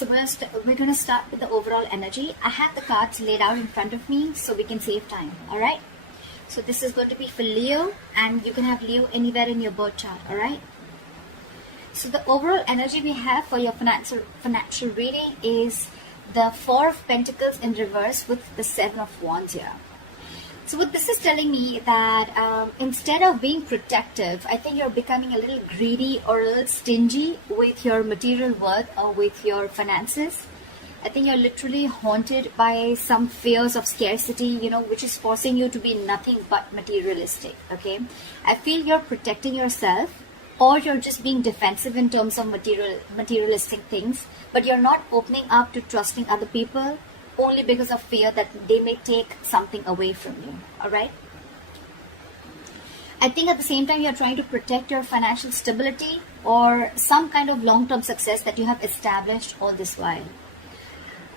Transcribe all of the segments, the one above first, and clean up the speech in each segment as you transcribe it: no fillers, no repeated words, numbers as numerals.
So we're gonna start with the overall energy. I have the cards laid out in front of me so we can save time. All right. So this is going to be for Leo, and you can have Leo anywhere in your birth chart. All right. So the overall energy we have for your financial reading is the Four of Pentacles in reverse with the Seven of Wands here. So what this is telling me that instead of being protective, I think you're becoming a little greedy or a little stingy with your material worth or with your finances. I think you're literally haunted by some fears of scarcity, you know, which is forcing you to be nothing but materialistic, okay? I feel you're protecting yourself, or you're just being defensive in terms of materialistic things, but you're not opening up to trusting other people only because of fear that they may take something away from you. All right. I think at the same time you're trying to protect your financial stability or some kind of long-term success that you have established all this while.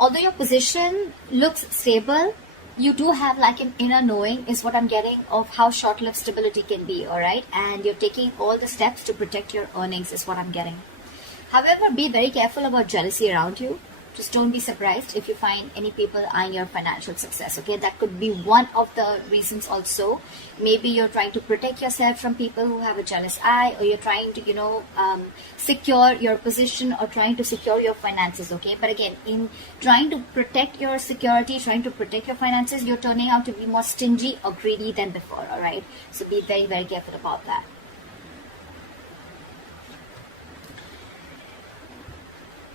Although your position looks stable, you do have like an inner knowing is what I'm getting of how short-lived stability can be. All right. And you're taking all the steps to protect your earnings is what I'm getting. However, be very careful about jealousy around you. Just don't be surprised if you find any people eyeing your financial success, okay? That could be one of the reasons also. Maybe you're trying to protect yourself from people who have a jealous eye, or you're trying to, you know, secure your position or trying to secure your finances, okay? But again, in trying to protect your security, trying to protect your finances, you're turning out to be more stingy or greedy than before, all right? So be very, very careful about that.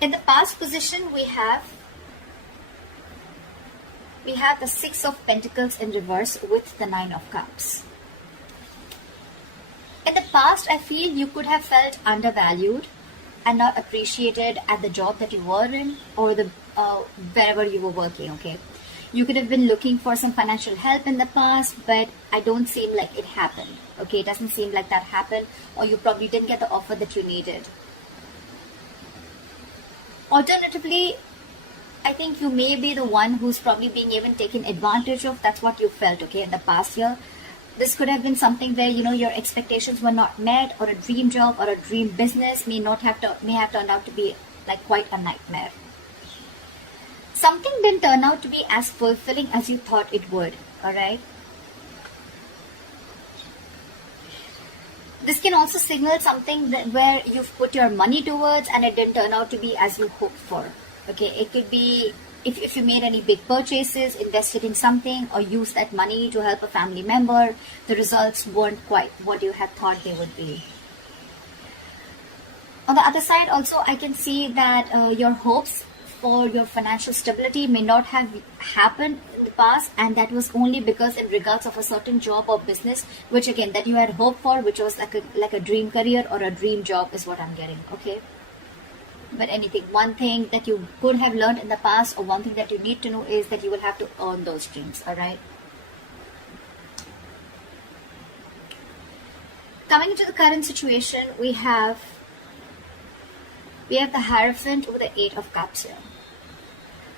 In the past position, we have the Six of Pentacles in reverse with the Nine of Cups. In the past, I feel you could have felt undervalued and not appreciated at the job that you were in or the wherever you were working, okay? You could have been looking for some financial help in the past, but I don't seem like it happened, okay? It doesn't seem like that happened, or you probably didn't get the offer that you needed. Alternatively, I think you may be the one who's probably being even taken advantage of. That's what you felt, okay, in the past year. This could have been something where, you know, your expectations were not met, or a dream job or a dream business may have turned out to be like quite a nightmare. Something didn't turn out to be as fulfilling as you thought it would, all right? This can also signal something that where you've put your money towards and it didn't turn out to be as you hoped for. Okay, it could be if you made any big purchases, invested in something, or used that money to help a family member, the results weren't quite what you had thought they would be. On the other side, also, I can see that your hopes for your financial stability may not have happened in the past, and that was only because in regards of a certain job or business which again that you had hoped for, which was like a dream career or a dream job is what I'm getting, okay? But anything, one thing that you could have learned in the past, or one thing that you need to know, is that you will have to earn those dreams. All right. Coming into the current situation, we have the Hierophant with the Eight of Cups here.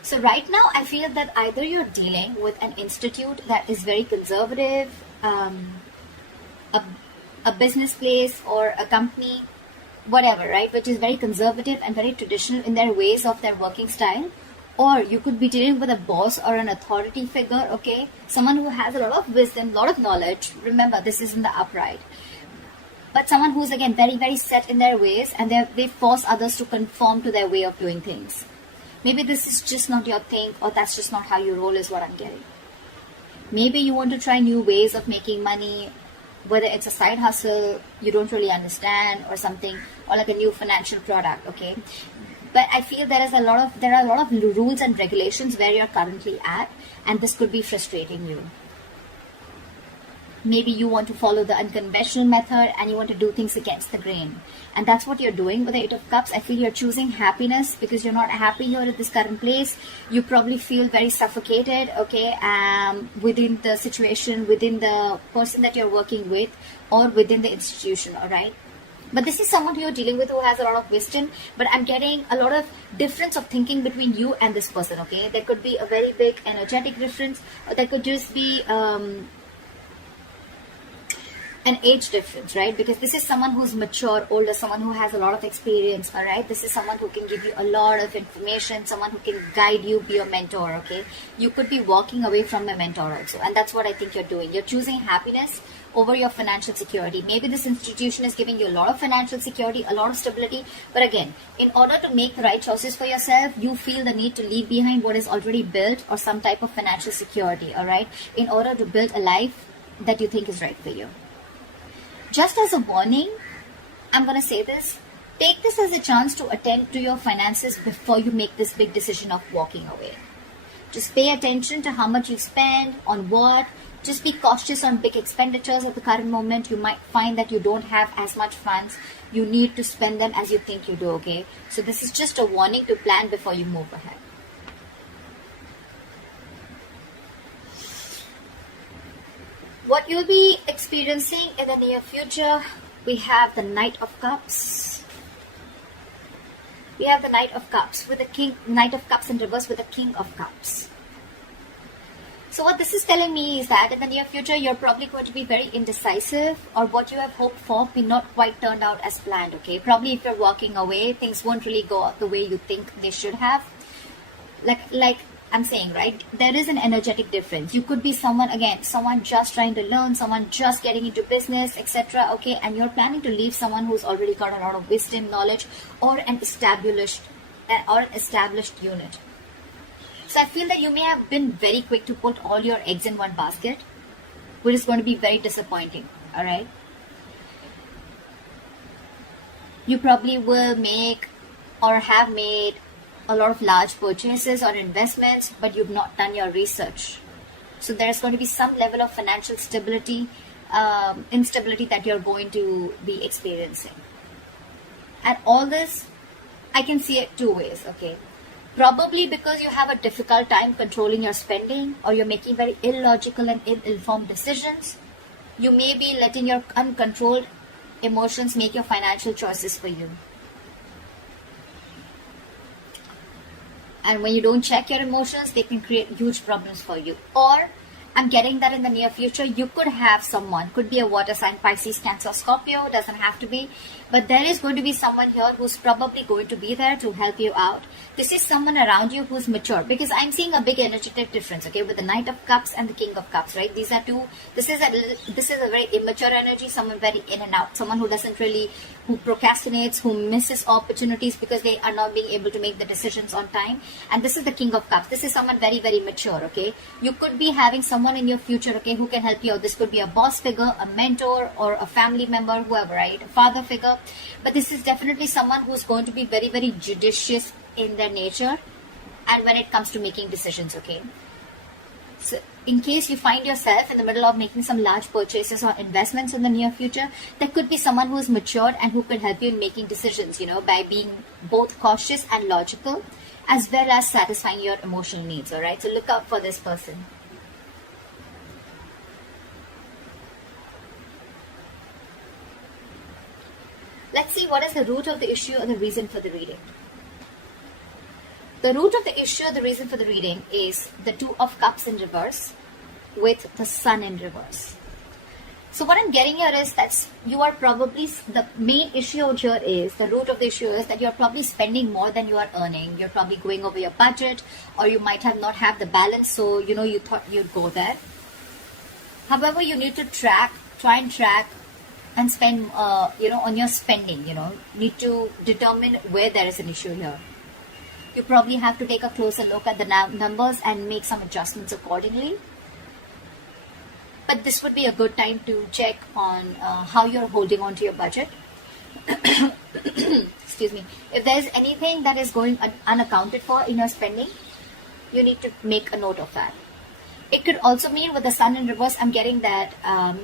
So right now, I feel that either you're dealing with an institute that is very conservative, a business place or a company, whatever, right, which is very conservative and very traditional in their ways of their working style. Or you could be dealing with a boss or an authority figure, okay, someone who has a lot of wisdom, a lot of knowledge. Remember, this is in the upright. But someone who's again very, very set in their ways, and they force others to conform to their way of doing things. Maybe this is just not your thing, or that's just not how you roll, is what I'm getting. Maybe you want to try new ways of making money, whether it's a side hustle you don't really understand or something, or like a new financial product, okay? But I feel there are a lot of rules and regulations where you're currently at, and this could be frustrating you. Maybe you want to follow the unconventional method and you want to do things against the grain. And that's what you're doing with the Eight of Cups. I feel you're choosing happiness because you're not happy here at this current place. You probably feel very suffocated, okay, within the situation, within the person that you're working with, or within the institution, all right? But this is someone who you're dealing with who has a lot of wisdom, but I'm getting a lot of difference of thinking between you and this person, okay? There could be a very big energetic difference, or there could just be an age difference, right? Because this is someone who's mature, older, someone who has a lot of experience, all right? This is someone who can give you a lot of information, someone who can guide you, be your mentor, okay? You could be walking away from a mentor also, and that's what I think you're doing. You're choosing happiness over your financial security. Maybe this institution is giving you a lot of financial security, a lot of stability, but again, in order to make the right choices for yourself, you feel the need to leave behind what is already built or some type of financial security, all right? In order to build a life that you think is right for you. Just as a warning, I'm going to say this. Take this as a chance to attend to your finances before you make this big decision of walking away. Just pay attention to how much you spend, on what. Just be cautious on big expenditures at the current moment. You might find that you don't have as much funds. You need to spend them as you think you do, okay? So this is just a warning to plan before you move ahead. What you'll be experiencing in the near future, we have the Knight of Cups. We have the Knight of Cups with the King, Knight of Cups in reverse with the King of Cups. So what this is telling me is that in the near future, you're probably going to be very indecisive, or what you have hoped for may not quite turned out as planned, okay? Probably if you're walking away, things won't really go out the way you think they should have. Like I'm saying, right, there is an energetic difference. You could be someone just trying to learn, someone just getting into business, etc. Okay, and you're planning to leave someone who's already got a lot of wisdom, knowledge, or an established unit. So I feel that you may have been very quick to put all your eggs in one basket, which is going to be very disappointing. All right, you probably will make or have made a lot of large purchases or investments, but you've not done your research. So there's going to be some level of financial instability that you're going to be experiencing. And all this, I can see it two ways, okay? Probably because you have a difficult time controlling your spending, or you're making very illogical and ill-informed decisions. You may be letting your uncontrolled emotions make your financial choices for you. And when you don't check your emotions, they can create huge problems for you. Or, I'm getting that in the near future, you could have someone, could be a water sign, Pisces, Cancer, Scorpio, doesn't have to be. But there is going to be someone here who's probably going to be there to help you out. This is someone around you who's mature, because I'm seeing a big energetic difference, okay, with the Knight of Cups and the King of Cups, right? These are two, this is a very immature energy, someone very in and out, someone who who procrastinates, who misses opportunities because they are not being able to make the decisions on time. And this is the King of Cups. This is someone very, very mature, okay? You could be having someone in your future, okay, who can help you out. This could be a boss figure, a mentor, or a family member, whoever, right? A father figure. But this is definitely someone who's going to be very, very judicious in their nature and when it comes to making decisions, okay? So in case you find yourself in the middle of making some large purchases or investments in the near future, there could be someone who is matured and who could help you in making decisions, you know, by being both cautious and logical, as well as satisfying your emotional needs, all right? So look out for this person. Let's see what is the root of the issue or the reason for the reading. The root of the issue or the reason for the reading is the Two of Cups in reverse with the Sun in reverse. So what I'm getting here is that you are probably, the main issue out here is, the root of the issue is that you're probably spending more than you are earning. You're probably going over your budget, or you might have not have the balance, so you know you thought you'd go there. However, you need to try and track and spend, on your spending, need to determine where there is an issue here. You probably have to take a closer look at the numbers and make some adjustments accordingly. But this would be a good time to check on how you're holding on to your budget. Excuse me. If there's anything that is going unaccounted for in your spending, you need to make a note of that. It could also mean with the Sun in reverse, I'm getting that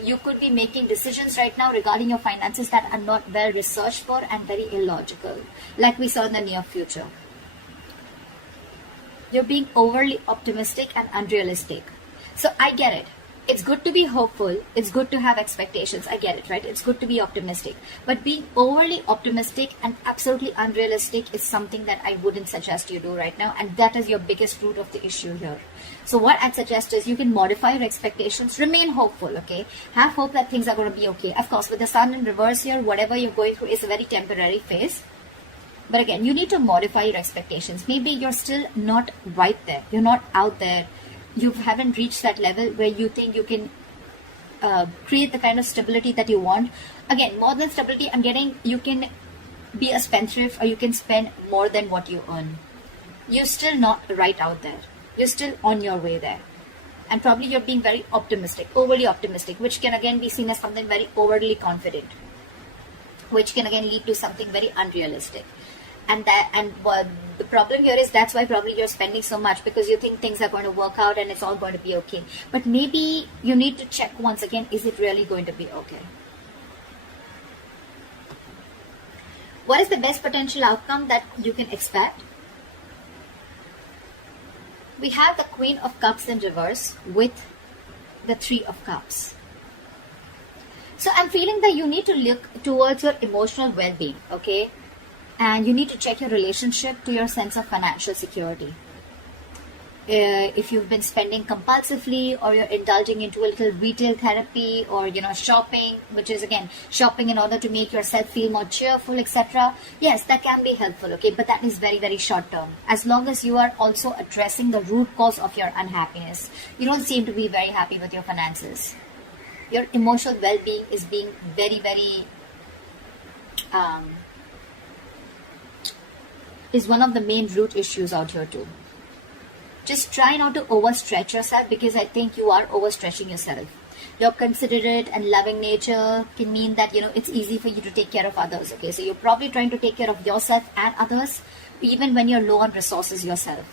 you could be making decisions right now regarding your finances that are not well researched for and very illogical, like we saw in the near future. You're being overly optimistic and unrealistic. So I get it. it's good to be hopeful. It's good to have expectations. I get it, right? It's good to be optimistic. But being overly optimistic and absolutely unrealistic is something that I wouldn't suggest you do right now. And that is your biggest root of the issue here. So what I'd suggest is you can modify your expectations. Remain hopeful, okay? Have hope that things are going to be okay. Of course, with the sun in reverse here, whatever you're going through is a very temporary phase. But again, you need to modify your expectations. Maybe you're still not right there. You're not out there. You haven't reached that level where you think you can create the kind of stability that you want. Again, more than stability, I'm getting you can be a spendthrift, or you can spend more than what you earn. You're still not right out there. You're still on your way there. And probably you're being very optimistic, overly optimistic, which can again be seen as something very overly confident, which can again lead to something very unrealistic. And the problem here is that's why probably you're spending so much, because you think things are going to work out and it's all going to be okay. But maybe you need to check once again, is it really going to be okay? What is the best potential outcome that you can expect? We have the Queen of Cups in reverse with the Three of Cups. So I'm feeling that you need to look towards your emotional well-being, okay? And you need to check your relationship to your sense of financial security. If you've been spending compulsively, or you're indulging into a little retail therapy, or shopping, which is again shopping in order to make yourself feel more cheerful, etc. Yes, that can be helpful, okay, but that is very, very short term. As long as you are also addressing the root cause of your unhappiness. You don't seem to be very happy with your finances. Your emotional well-being is being very, very is one of the main root issues out here too. Just try not to overstretch yourself, because I think you are overstretching yourself. Your considerate and loving nature can mean that it's easy for you to take care of others, okay? So you're probably trying to take care of yourself and others even when you're low on resources yourself.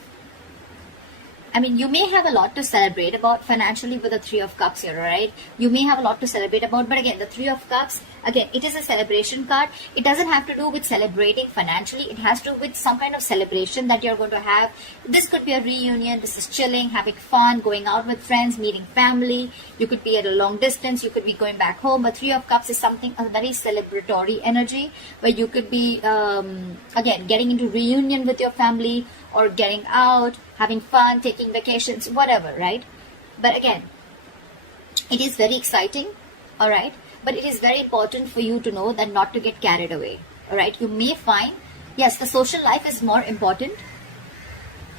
I mean, you may have a lot to celebrate about financially with the Three of Cups here, right? You may have a lot to celebrate about, but again, the Three of Cups, again, it is a celebration card. It doesn't have to do with celebrating financially. It has to do with some kind of celebration that you're going to have. This could be a reunion. This is chilling, having fun, going out with friends, meeting family. You could be at a long distance. You could be going back home. But Three of Cups is something, a very celebratory energy, where you could be, again, getting into reunion with your family, or getting out, having fun, taking vacations, whatever, right? But again, it is very exciting, all right? But it is very important for you to know that not to get carried away, all right? You may find, yes, the social life is more important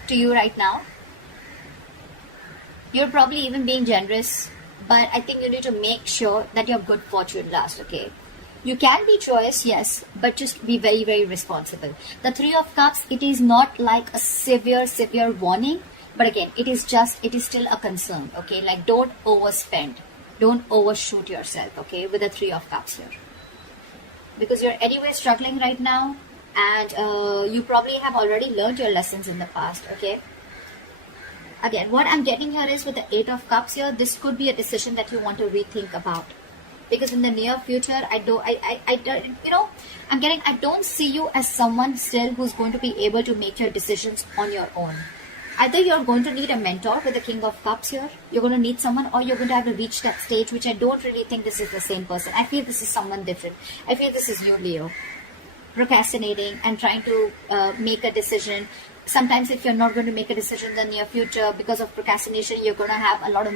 to you right now. You're probably even being generous, but I think you need to make sure that your good fortune lasts, okay? You can be joyous, yes, but just be very, very responsible. The Three of Cups, it is not like a severe warning, but again, it is still a concern, okay? Like, don't overspend. Don't overshoot yourself, okay, with the Three of Cups here. Because you're anyway struggling right now, and you probably have already learned your lessons in the past, okay? Again, what I'm getting here is with the Eight of Cups here, this could be a decision that you want to rethink about. Because in the near future, I don't see you as someone still who's going to be able to make your decisions on your own. Either you're going to need a mentor with the King of Cups here, you're going to need someone, or you're going to have to reach that stage, which I don't really think this is the same person. I feel this is someone different. I feel this is you, Leo, procrastinating and trying to make a decision. Sometimes if you're not going to make a decision in the near future because of procrastination, you're going to have a lot of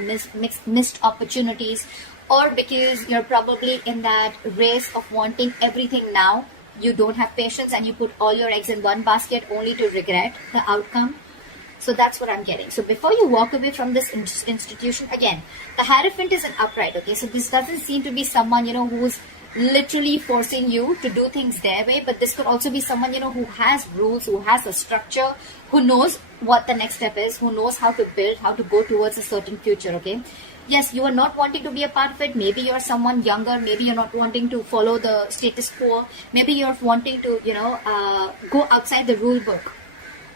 missed opportunities, or because you're probably in that race of wanting everything now, you don't have patience and you put all your eggs in one basket only to regret the outcome. So that's what I'm getting. So before you walk away from this institution, again, the Hierophant is an upright, okay? So this doesn't seem to be someone, who's literally forcing you to do things their way, but this could also be someone, who has rules, who has a structure, who knows what the next step is, who knows how to build, how to go towards a certain future, okay? Yes, you are not wanting to be a part of it. Maybe you're someone younger. Maybe you're not wanting to follow the status quo. Maybe you're wanting to, go outside the rule book.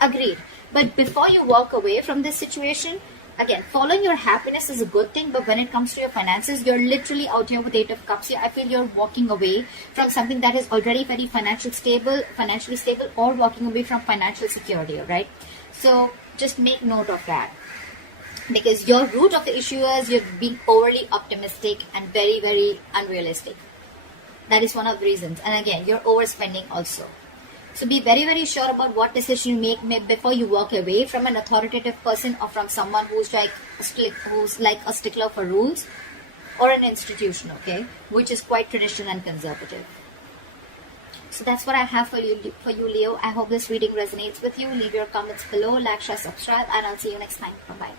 Agreed. But before you walk away from this situation, again, following your happiness is a good thing. But when it comes to your finances, you're literally out here with Eight of Cups here. I feel you're walking away from something that is already very financially stable, or walking away from financial security, right? So just make note of that. Because your root of the issue is you're being overly optimistic and very, very unrealistic. That is one of the reasons. And again, you're overspending also. So be very, very sure about what decision you make before you walk away from an authoritative person or from someone who's like a stickler for rules, or an institution, okay, which is quite traditional and conservative. So that's what I have for you, Leo. I hope this reading resonates with you. Leave your comments below, like, share, subscribe, and I'll see you next time. Bye-bye.